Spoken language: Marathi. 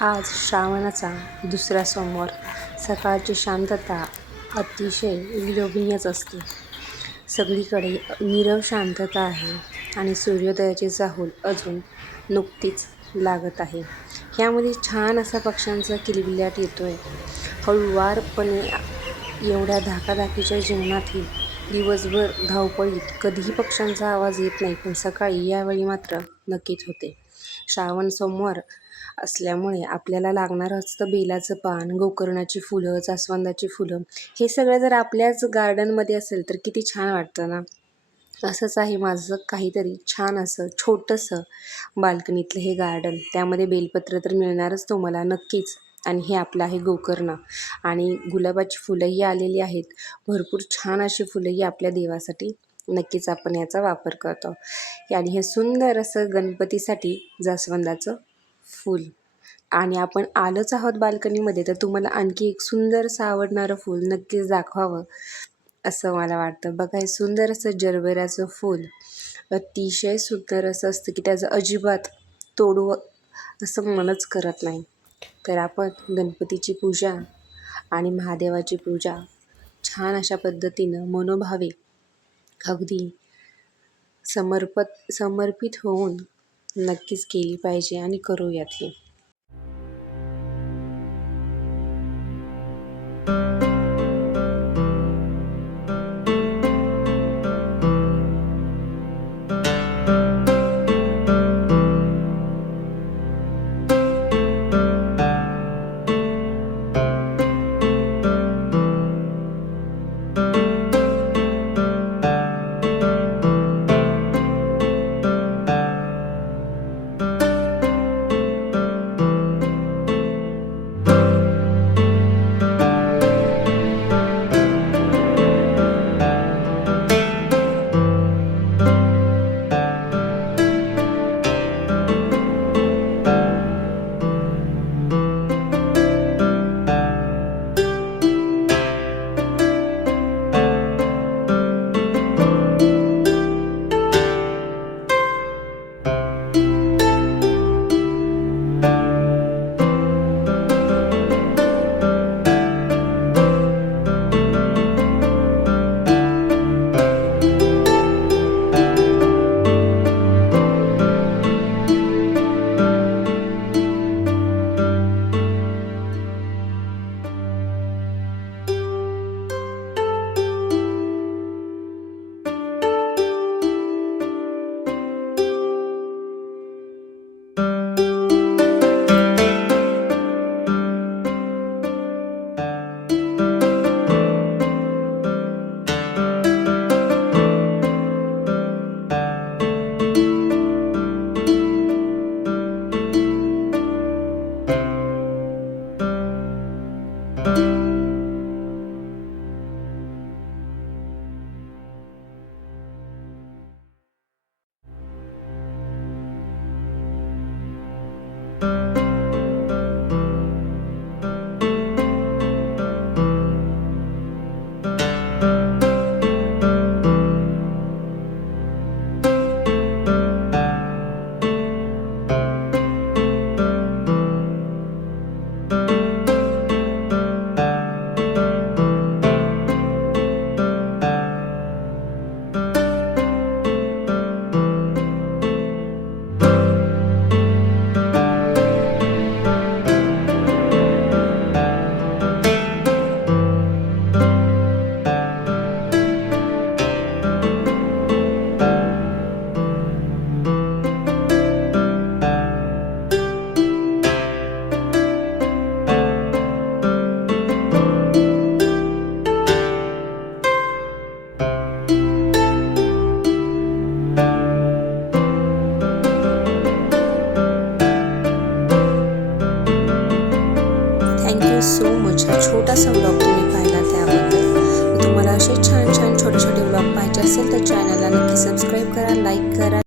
आज श्रावणाचा दुसरा सोमवार. सकाळची शांतता अतिशय विलोभनीयच असते. सगळीकडे नीरव शांतता आहे आणि सूर्योदयाची चाहूल अजून नुकतीच लागत आहे. ह्यामध्ये छान असा पक्ष्यांचा किलबिलाट येतोय हळूवारपणे. एवढ्या धाकाधाकीच्या जीवनातही दिवसभर धावपळीत कधीही पक्ष्यांचा आवाज येत नाही, पण सकाळी यावेळी मात्र नक्कीच होते. श्रावण सोमवार असल्यामुळे आपल्याला लागणारं असतं बेलाचं पान, गोकर्णाची फुलं, जास्वंदाची फुलं. हे सगळं जर आपल्याच गार्डनमध्ये असेल तर किती छान वाटतं ना. असंच आहे माझं काहीतरी छान असं छोटंसं बाल्कनीतलं हे गार्डन. त्यामध्ये बेलपत्र तर मिळणारच तुम्हाला नक्कीच. आणि हे आपलं आहे गोकर्ण. आणि गुलाबाची फुलंही आलेली आहेत. भरपूर छान अशी फुलंही आपल्या देवासाठी नक्कीच आपण याचा वापर करतो. आणि हे सुंदर असं गणपतीसाठी जास्वंदाचं फूल. आणि आपण आलोच आहोत बाल्कनीमध्ये, तर तुम्हाला आणखी एक सुंदरसं आवडणारं फूल नक्कीच दाखवावं असं मला वाटतं. बघा, हे सुंदर असं जरबेराचं फूल अतिशय सुंदर असं असतं की त्याचं अजिबात तोडू असं मनच करत नाही. तर आपण गणपतीची पूजा आणि महादेवाची पूजा छान अशा पद्धतीनं मनोभावे अगदी समर्पित होऊन नक्कीच केली पाहिजे आणि करूयात हे. Thank you so much. हा छोटासा व्लॉग तुम्ही पाहिला त्याबद्दल. तुम्हाला असे छान छान छोटे छोटे व्लॉग पाहिजे असेल तर चॅनलला नक्की सबस्क्राईब करा, लाईक करा.